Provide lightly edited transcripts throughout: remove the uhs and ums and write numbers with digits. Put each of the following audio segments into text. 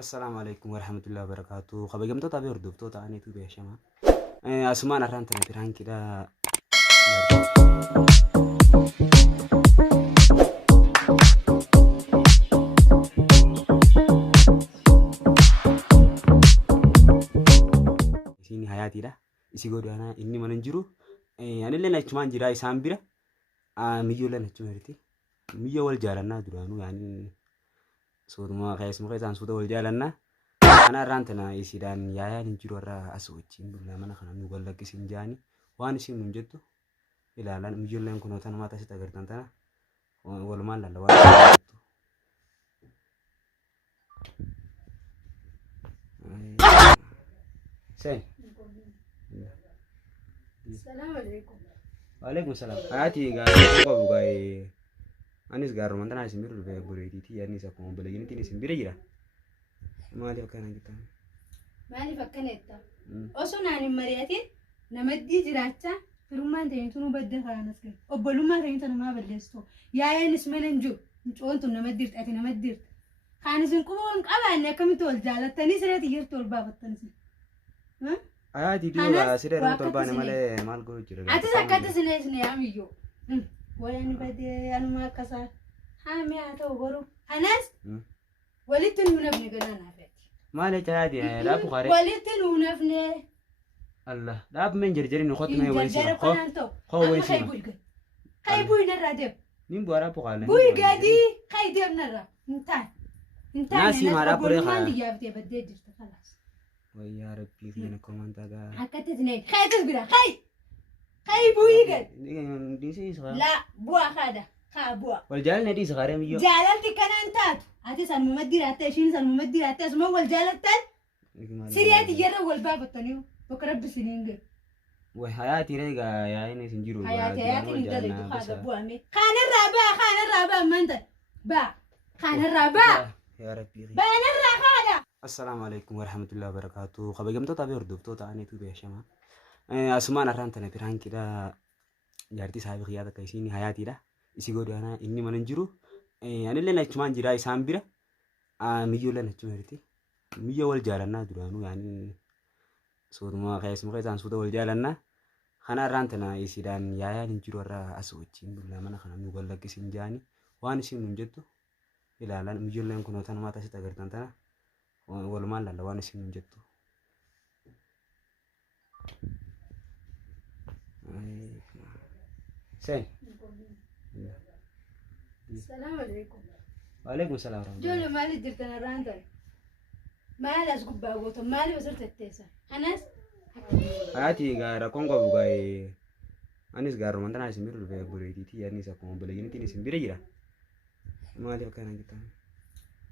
Assalamualaikum warahmatullahi wabarakatuh. Kabajamtoota fi hordoftoota aaniitu beekama. Asumaan har'aan tana biraan kidhaa isin hayaatiidha. Isi godhaanaa inni mana jiru. Anillee nachumaan jira isaan bira. Miyyoolee nachuma jirti. Miyyoo wal jaalannaa duraanuu yaani sooduma keessumaa isaan suuta wal jaalannaa. Ana har'aan tana isiidhaan yaayaan hin jiru irraa as wajjin dullaa mana kana nu wallaqqisiin jaani waan isin nun jettu ilaalan mijoolleen kun otoo namaa tasitti agartan tana walumaan laalla waan jettu. Sen. Assalamualaikum. Waalaikumsalam. Haati gaarii qabu gaa'ee anis gaaruma tana isin bira dhufee bureetiiti yaadni isa akkuma balayyiniitiin isin bira jira. Maaliif akkana jettan? Maaliif akkana jetta? Osoo naan hin mari'atin namaddii jiraachaa firummaan ta'intu nu badda kaanas gahe. Obbolummaa ta'intu namaa balleessitu. Yaayaanis mana hin jiru. Mucoontu namaddiirti ati namaddiirti. Kaan isin quba hin qabaanne akkamitti wal jaalattanii sireeti jirtu ol baafattanis. Haati dhiyoodha siree nama torbaane malee maal godhu jira? Atis akkatti sinees ni yaamiyyoo. Wayaan badee anuma akkasaa haamee haa ta'u garuu. Anas walitti nu nafne ganaa naafeeti. Maal jecha haati dhaabu qaaree? Walitti nu nafne. Allah dhaabu meen jarjariin ukkootti mee wayii sima? Koo wayii sima? Kai bu'i narraa deem. Nin bu'aaraa puqaalee. Bu'i gadi kai deem narraa. Hintaan. Naasii maadhaa puree kaa? Obbolummaan diyyaaftee baddee jirta kalaas. Wayyaa rabbii kiyyan komantaa gaa. Akkatti sinee kayyatis bira kai. Kai bu'i gadi. Dhiisee isa kaa? Laa bu'aa kaadha. Kaa bu'aa. Wal jaalalli dhiisa qaaree miyyoo? Jaalalti kanaan taatu. Ati sanuma diraate ishiin sanuma diraate asuma wal jaalattan. Siriyaati yeroo wal baafattanii bakka rabbi siniin gahe. Way hayaati reegaa yaayin isin jiru. Hayaati hin galee dukaasa bu'ame. Kaanarraa baa manta. Baa. Kaanarraa baa. Yaa rabbii. Baanarraa kaadha. Assalamualaikum warahmatullahi wabarakatuh. Kabajamtoota fi hordoftoota aaniitu beekama. Asumaan har'aan tana biraan kidhaa jaartii saabii xiyyaata akka isiin hayaatiidha. Isi godhaanaa inni mana hin jiru. Anillee nachumaan jira isaan bira. Miyyoolee nachuma jirti. Miyyoo wal jaalannaa duraanuu yaani sooduma keessumaa isaan suuta wal jaalannaa. Kana har'aan tana isiidhaan yaayaan hin jiru irraa as wajjin dullaa mana kana nu wallaqqisiin jaani waan isin nun jettu ilaalan mijoolleen kun otoo namaa tasitti agartan tana walumaan laalla waan isin nun jettu. Sen. Assalamualaikum. Waalaikumsalam. Jolle maaliif jirtan har'aan ta'e? Maal as gubbaa goota maaliif asirratti tetteessa? Anas? Haati rakkoon qabu gaa'ee anis gaaruma tana isin bira dhufee bureetiiti yaadni isa akkuma balayyiniitiin isin bira jira. Maaliif akkana jettan?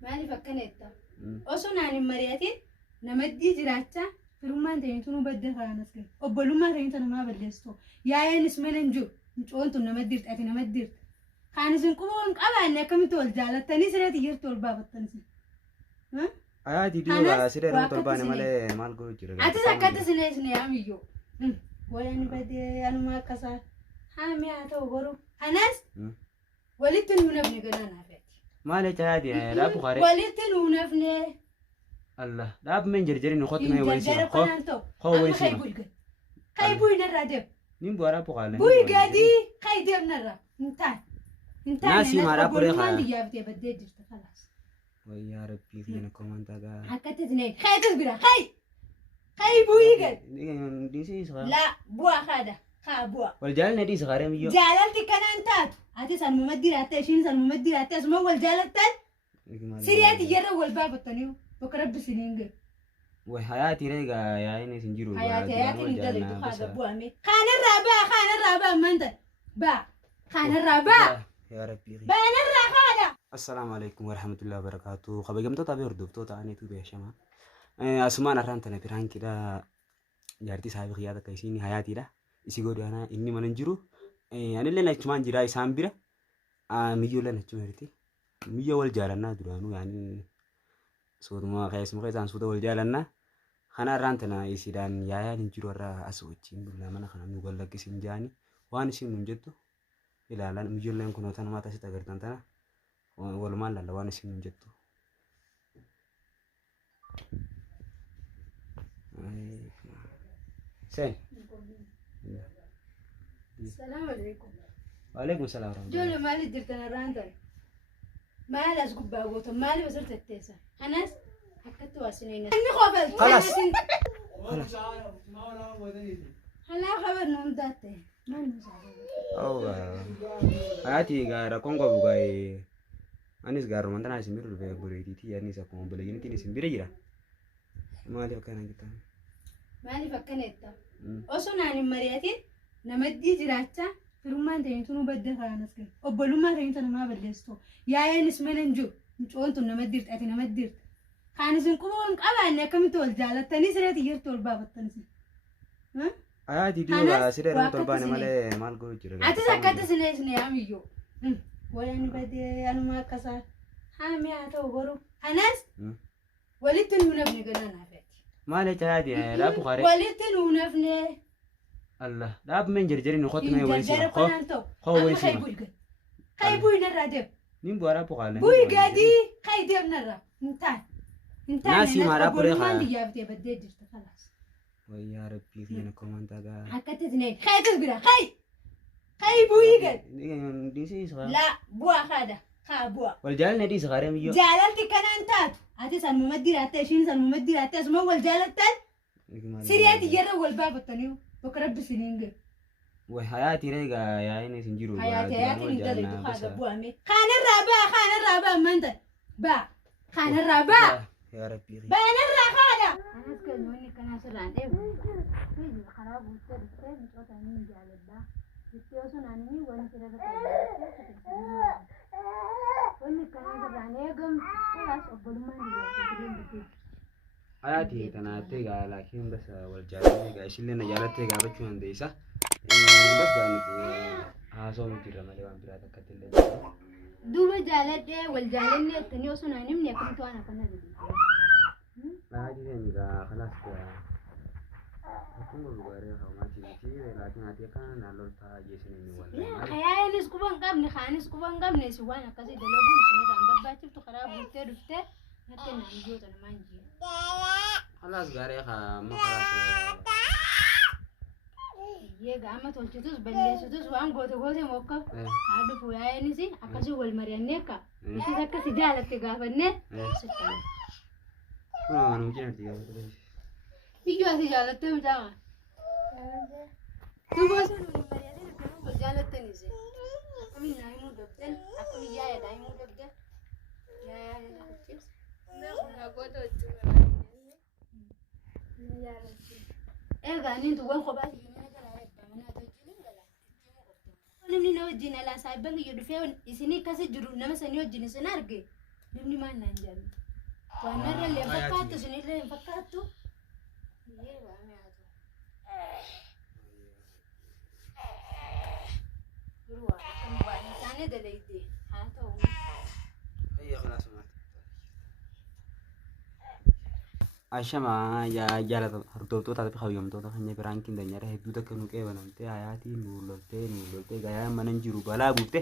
Maaliif akkana jetta? Osoo naan hin mari'atin namaddii jiraachaa firummaan ta'intu nu badda kaanas gahe. Obbolummaa ta'intu namaa balleessitu. Yaayaanis mana hin jiru. Mucoontu namaddiirti ati namaddiirti. Kaan isin quba hin qabaanne akkamitti wal jaalattanii sireeti jirtu ol baafattanis. Hayaati dhiyoodha siree nama torbaane malee maal godhu jira? Atis akkatti sinees ni yaamiyyoo. Wayaan badee anuma akkasaa haamee haa ta'u garuu. Anas walitti nu nafne ganaa naafeeti. Maal jecha haati dhaabu qaaree? Walitti nu nafne. Allah dhaabu meen jarjariin ukkootti mee wayii sima? Koo wayii sima? Kai bu'i narraa deem. Nin bu'aaraa puqaalee. Bu'i gadi kai deem narraa. Hintaan. Naasii maadhaa puree kaa? Obbolummaan diyyaaftee baddee jirta kalaas. Wayyaa rabbii kiyyan komantaa gaa. Akkatti sinee kayyatis bira kai. Kai bu'i gadi. Dhiisee isa kaa? Laa bu'aa kaadha. Kaa bu'aa. Wal jaalalli dhiisa qaaree miyyoo? Jaalalti kanaan taatu. Ati sanuma diraate ishiin sanuma diraate asuma wal jaalattan. Siriyaati yeroo wal baafattanii bakka rabbi siniin gahe. Way hayaati reegaa yaayin isin jiru. Hayaati hin galee dukaasa bu'ame. Kaanarraa baa manta. Baa. Kaanarraa baa. Yaa rabbii. Baanarraa kaadha. Assalamualaikum warahmatullahi wabarakatuh. Kabajamtoota fi hordoftoota aaniitu beekama. Asumaan har'aan tana biraan kidhaa jaartii saabii xiyyaata akka isiin hayaatiidha. Isi godhaanaa inni mana hin jiru. Anillee nachumaan jira isaan bira. Miyyoolee nachuma jirti. Miyyoo wal jaalannaa duraanuu yaani sooduma keessumaa isaan suuta wal jaalannaa. Kana har'aan tana isiidhaan yaayaan hin jiru irraa as wajjin dullaa mana kana nu wallaqqisiin jaani waan isin nun jettu ilaalan mijoolleen kun otoo namaa tasitti agartan tana walumaan laalla waan isin nun jettu. سين السلام عليكم. وعليكم السلام ورحمة الله. جولة مالي درتنا الراندر مالي أسقب باقوته مالي وزرت التيسة أناس حكت واسنين أني خبل خلاص. هلا خبر نوم داتي ما نسافر أو هاتي غارة كونغو بقاي أنيس غارة ما تنا سمير ربع بريدي تي أنيس أكون بلجين تيني سمير جرا ما لي فكنا كده مالي فكنيتا أصلا أنا مرياتي نمدي جراتة فيرومان تينتونو بدل خانس كده أبلوما تينتنا ما بدلستو يا نس مننجو نشوفون نمديرت أتي نمديرت خانسين كوبون أبغى كم تول جالة تاني سريع تيجي تول بابا تاني ها هاتي ديو سيرة طلبانة ماله مال قول جرا أتذكرت سنة أميو وين بدي أنا ما كسر حامي أتو برو أناس وليتن ونبني قلنا فاتي ما لي تهادي لا بخاري وليتن ونبني الله لا بمن جرجري نخوت ما ويسير خو ويسير خاي بوي نرى دب نيم بورا بخالة بوي قادي خاي دب نرى انتان ناسي ما رابوري ما عندي جابتي بدي درت خلاص ويا ربي فينا كمان تاجا حكت اثنين خاي تقول خاي بوي قاد دي صغار لا بوا خادا خا بوا والجال ندي صغار ميو جالتي كان انتات أتيس الممدير أتيشين الممدير أتيس ما هو الجالتان سريعتي جرا والباب التانيو بكرب سنينج وحياتي ريجا يا إني سنجرو حياتي ندري تخاذ بوامي خان الرابع ما أنت با خان الرابع يا ربي بان الرابع أنا كنوني كنا سرعان إيه في خراب وتر مش أتاني جالت دا يتوسون عني وين كده وين كنا سرعان إيه قم خلاص أقول ما نجي حياتي تناتيجا لكن بس والجالتيجا شلنا جالتيجا بتشون ديسا بس كانت هاسون كده ما لي وان برادا كتير دوبا جالت والجالني التاني أصلا نمني أكون تو أنا كنا بدي لا هذه يعني خلاص أكون بقولي خلاص تيجي لكن هذه كان نالو تا يسني ولا خيال سكوبان قبل خانس سكوبان قبل سوانا كذي دلوقتي سنة عم برباتي بتخرب وتر لكن نجوت أنا ما نجي خلاص قاري خا ما خلاص يا قامة تولتوس بلشتوس وان غوتي موقف هذا فويا نسي أكاسي والمريانيكا إيش ذاك سجالة تجافنة ستة أنا ممكن تجافة يجوا سجالة تهم جاما tu bos والمريانين كانوا بجالة تنزل أمي نايمو دبتل أكمل يا نايمو دبتل يا تيبس لا غوتو يا إيه غانين توان خباز namni na wajjin ala saayban iyo dhufee isinii kasi jiru nama sanii wajjin isin arge namni maal naan jedhu waan narra illee fakkaattu isinillee hin fakkaattu yee baame haatu jiru waan isaanii dalayde haa ta'u أي خلاص ما أشمع يا جالة هرتوتو تابي خبيم توتا خنيا برانكين دنيا ره دوتا كنو كي بنامتي حياتي نولته gaya mananjiru bala gufte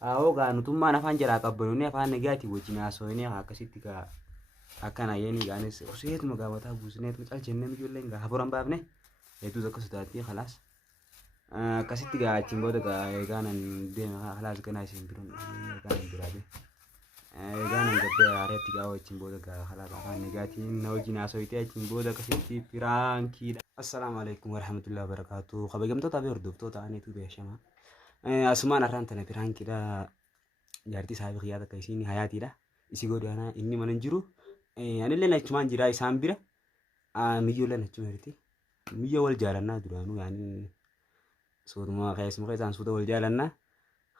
awo ga nutumma na fanjara kabbaluni afaan nagaati wajina soone akkasitti ka akkana yeni gaanis oseet magabata busneet mucal jenne mijulle nga haboran baafne eetu zakka sutaati khalas akkasitti ga achin booda ga eegaanan deema khalas kana isin birun eegaanan biraade eegaanan gabbe areetti ga achin booda ga khalas afaan nagaati na wajina soite achin booda akkasitti piraankiidha. Assalamu alaikum warahmatullahi wabarakatuh. Kabajamtoota fi hordoftoota aneetu beekama. Asumaan arraan tana piraankiidha. Jaartii saabii xiyyaata akka isiin hayaatiidha. Isi godhaana inni mana hin jiru. Anillee achumaan jira isaan bira. Miyyoolee achuma jirti. Miyyoo wal jaalannaa duraanuu yaani sootuma keessumaa isaan suuta wal jaalannaa.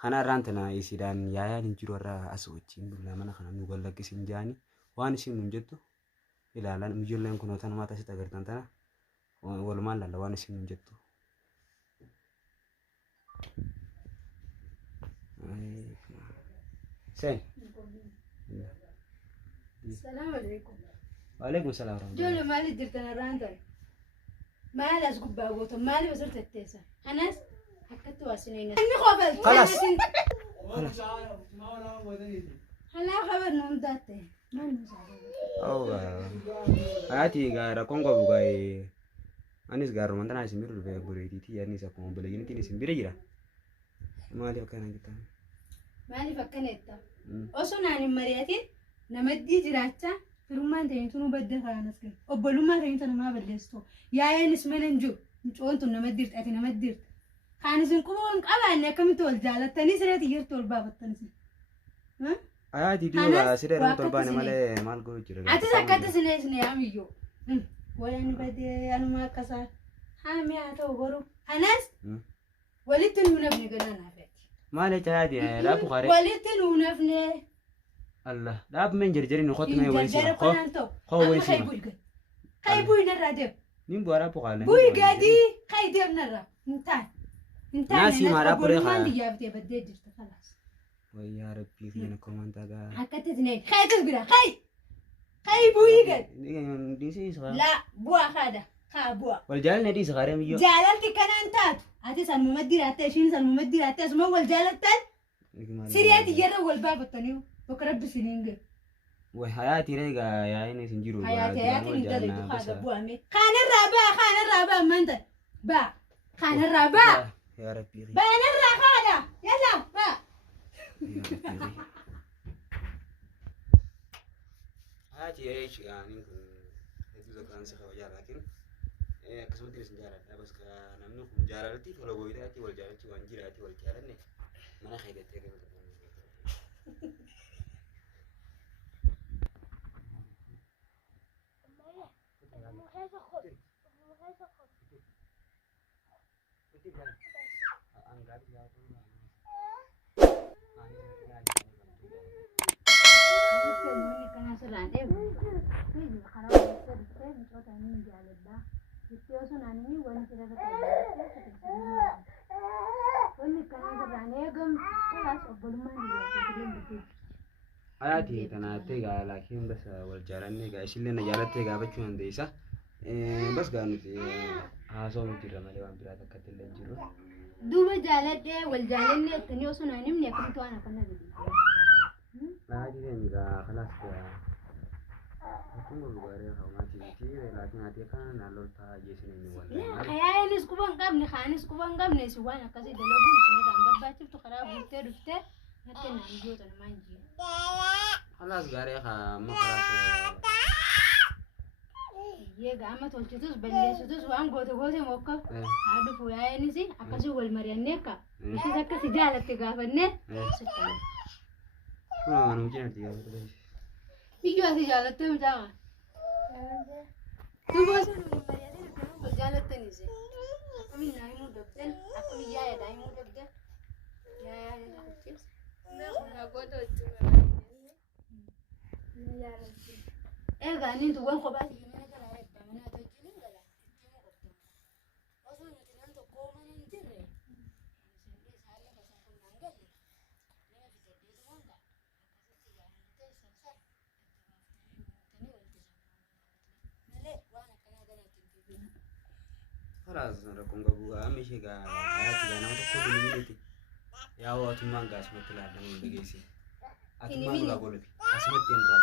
Kana arraan tana isiidhaan yaayaan hin jiru irraa as wajjin dullaa mana kana nu gallaqqisiin jaani waan isin nun jettu ilaalan miyyooleen kunoota namaa tasitti agartan tana. Walumaan lalla waan isin jettu. Sen. السلام عليكم. وعليكم السلام ورحمة الله. جولة مالي درتنا الراندر مالي أسقب باقوته مالي وزرت التيسة أناس حكت واسنين أني خبل خلاص. هلا خبر نوم داتي ما نسافر أو هاتي غارة كونغو بقاي Anis gaaruma tanaa isin bira dhufe boreetiitii anis akkuma obboleeyyiinitiin isin bira jira. Maaliif akkana jettan? Maaliif akkana jettan? Osoo naan hin mari'atin namaddii jiraachaa firummaan ta'eetu nu badda kaanas gahe. Obbolummaa ta'eetu namaa balleessitu. Yaa'eenis mana hin jiru. Mucoon tun nama dirti ati nama dirti. Kaan isin quba hin qabaanne akkamitti wal jaalattanii sireeti jirtu wal baafattan isin. Ayaati diimaa siree irratti ol baane malee maal godhu jira? Atis akkatti sinee sinee yaamiyyoo. Walaan badee anuma akkasaa haami haa ta'u garuu anas walitti nu nafne ganaa naafeeti. Maal jecha yaadi dhaabu qaaree? Walitti nu nafne. Allah dhaabu men jarjari nu qotu mee wayii sima. Koo wayii sima. Kai bu'i narraa deem. Nin bu'aa dhaabu qaale. Bu'i gadi kai deem narraa hintaan. Naasii maa dhaabu reekaa? Obbolummaan biyyaaf baddee jirta kalaas. Wayyaa rabbii kiyya na komantaa gaa. Akkatti sinee kai tis bira kai. Kai bu'i gadi. Diisii isa La bu'a kaada. Kaa bu'a. wal jaalalli diisa qaaree miyyoo. Jaalalti kanaan taatu. Ati salmuma diraatte ishiin salmuma diraatte asuma wal jaalattan. Siriyaati yeroo wal baafattanii bakka rabbi siniin gahe. Way hayaati reegaa yaa'in isin jiru. Hayaati ni dalagdu haadha bu'ame. Kaanarraa baa manta. Baa. Kaanarraa baa. Yaa rabbii. Baanarraa haadha. Yalla baa. Hayaati yeeshi gaaniin kun hedduu zakraan si kabajaa laakiin akkasumatti isin jaaladha baska namni kun jaalalatti tola gooyitaatti wal jaalachi waan jiraatti wal jaalanne mana keedattee gaba Ayaati tanaatee gaa laakiin bas wal jaalanne gaa isillee na jaalattee gaafachuu dandeessa. Bas gaa nuti haasoo nuti irra malee waan biraa takkatti illee jiru. Duuba jaaladhee wal jaalanne akkanii osoo naan himne akkamitti waan akkana jedhu. Ayaati keenya gaa kalaas gaa akkuma gubaarii hawaatii miti laakiin ati akkana naalloltaa jeesine inni wal. Hayaanis quba hin qabne kaanis quba hin qabne si waan akkasii dalaguun isinirraan barbaachiftu karaa buutee dhuftee natti naan ijoota namaan jiru. Kalaas gaarii haa maqaas. Yeega amma tolchitus balleessitus waan goote mokka haa dhufu yaa'eenis akkasii wal mari'annee akka ishis akkasi jaalatte gaafannee sittama. Kun nu jinaatti gaafate. Biyyoo asii jaalattee mitaama. Duuba osoo nu mari'annee akkamiin wal jaalattanis akkamiin naa himuu dhabden akkamiin yaa'edhaa himuu dhabden yaa'aa kuchis. Egaa inni tuwwan kophaati mana kana edda mana tajjilin gala ittiin qoftu. Osoo nuti nan tokko mana hin jirre isin isaalee gosa kun nan galle nama fidaddeetu wanta akkasitti jaallatee sabsa itti baaftanii malee waan akkanaa gana ittiin fiigina. Kalaas rakkoon qabu amma ishee gaa hayaati gaa nama tokko bilbileeti. Yaa waatummaan gaa asumatti ilaalan wal dhageesse. Atummaan duraa goloti asumatti hin duraa.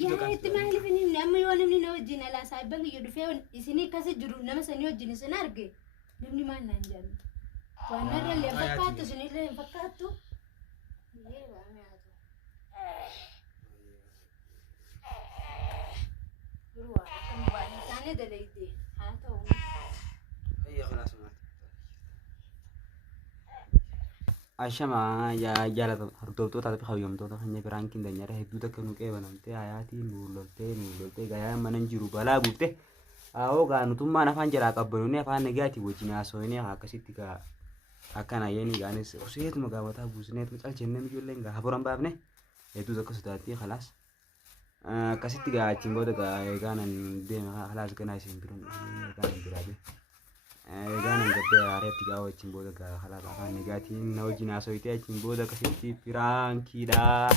Yaa'etti maaliif inni namni yoo namni na wajjin alaa saayibban kiyya dhufee isinii akkasii jiru nama sanii wajjin isin arge namni maal naan jedhu waan narra illee hin fakkaattu isinillee hin fakkaattu. Duruu akkam waan isaanii dalaydee haa ta'u. Ashama ya jaalata hordoftoota fi hayyamtoota keenya biraan kindanyara hedduu takka nu qeebanamtee hayaatii nu loltee gayaa manan jiru balaa buufte awoo gaa nutummaan afaan jalaa qabbanuuni afaan nagaatii wajjin haasawinee akkasitti gaa akkana yeeni gaanis oseetuma gaamataa buusneetuma calchennee ijoolleen gaa hafuran baafne hedduu takka sodaattii khalaas akkasitti gaa achiin booda gaa eegaanan deeme khalaas ganaa isin biroon eegaanan biraate. Egaan gabbee aareetti gaa wajjin booda gaa khalaas afaan nagaatiin na wajjin haasawitee achiin booda akkasitti firaankiidhaa.